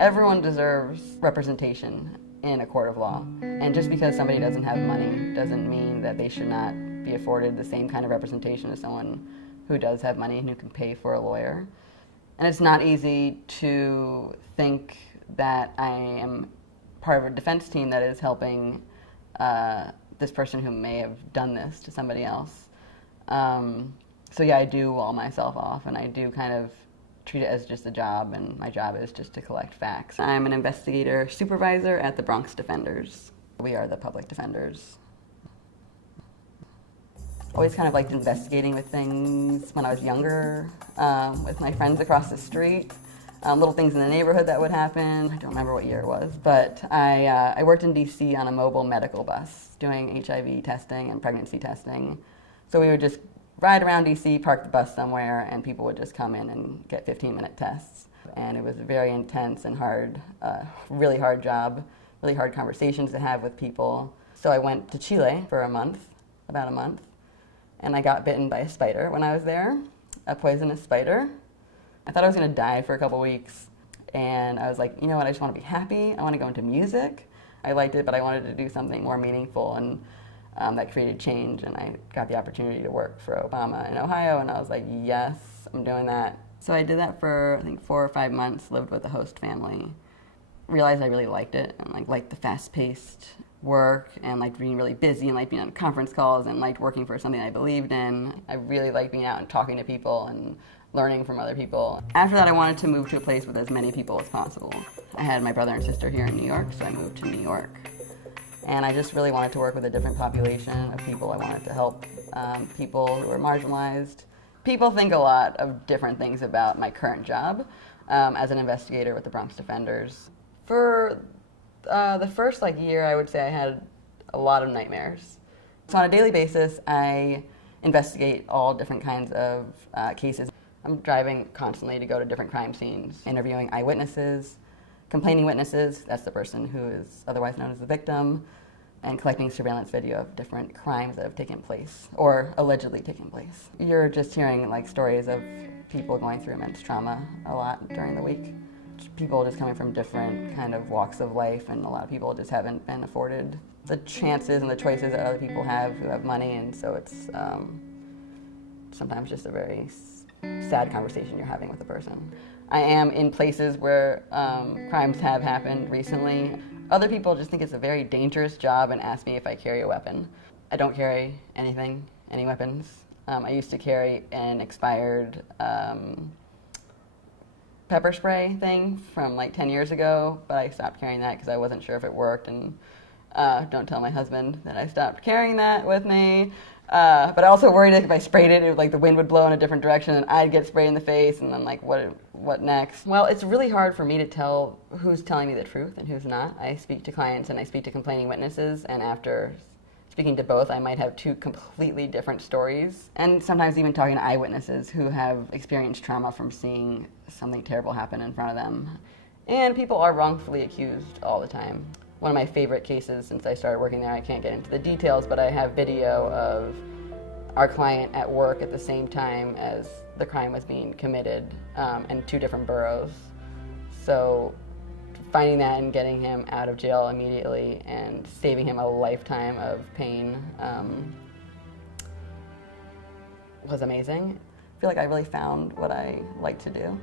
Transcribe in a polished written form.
Everyone deserves representation in a court of law. And just because somebody doesn't have money doesn't mean that they should not be afforded the same kind of representation as someone who does have money and who can pay for a lawyer. And it's not easy to think that I am part of a defense team that is helping this person who may have done this to somebody else. So yeah, I do wall myself off, and I do kind of treat it as just a job, and my job is just to collect facts. I'm an investigator supervisor at the Bronx Defenders. We are the public defenders. Always kind of liked investigating with things when I was younger, with my friends across the street. Little things in the neighborhood that would happen. I don't remember what year it was, but I worked in DC on a mobile medical bus doing HIV testing and pregnancy testing. So we would just ride around DC, park the bus somewhere, and people would just come in and get 15-minute tests. And it was a very intense and hard, really hard job, really hard conversations to have with people. So I went to Chile for about a month, and I got bitten by a spider when I was there, a poisonous spider. I thought I was going to die for a couple weeks, and I was like, you know what, I just want to be happy. I want to go into music. I liked it, but I wanted to do something more meaningful, and that created change, and I got the opportunity to work for Obama in Ohio, and I was like, yes, I'm doing that. So I did that for, I think, 4 or 5 months, lived with a host family, realized I really liked it, and liked the fast-paced work, and liked being really busy, and liked being on conference calls, and liked working for something I believed in. I really liked being out and talking to people and learning from other people. After that, I wanted to move to a place with as many people as possible. I had my brother and sister here in New York, so I moved to New York. And I just really wanted to work with a different population of people. I wanted to help people who are marginalized. People think a lot of different things about my current job as an investigator with the Bronx Defenders. For the first year, I would say I had a lot of nightmares. So on a daily basis, I investigate all different kinds of cases. I'm driving constantly to go to different crime scenes, interviewing eyewitnesses, complaining witnesses, that's the person who is otherwise known as the victim, and collecting surveillance video of different crimes that have taken place, or allegedly taken place. You're just hearing stories of people going through immense trauma a lot during the week. People just coming from different kind of walks of life, and a lot of people just haven't been afforded the chances and the choices that other people have who have money, and so it's sometimes just a very sad conversation you're having with a person. I am in places where crimes have happened recently. Other people just think it's a very dangerous job and ask me if I carry a weapon. I don't carry anything, any weapons. I used to carry an expired pepper spray thing from 10 years ago, but I stopped carrying that because I wasn't sure if it worked, and don't tell my husband that I stopped carrying that with me. But I also worried that if I sprayed it, the wind would blow in a different direction and I'd get sprayed in the face, and then what next? Well, it's really hard for me to tell who's telling me the truth and who's not. I speak to clients and I speak to complaining witnesses, and after speaking to both, I might have 2 completely different stories. And sometimes even talking to eyewitnesses who have experienced trauma from seeing something terrible happen in front of them. And people are wrongfully accused all the time. One of my favorite cases since I started working there, I can't get into the details, but I have video of our client at work at the same time as the crime was being committed in 2 different boroughs. So finding that and getting him out of jail immediately and saving him a lifetime of pain was amazing. I feel like I really found what I like to do.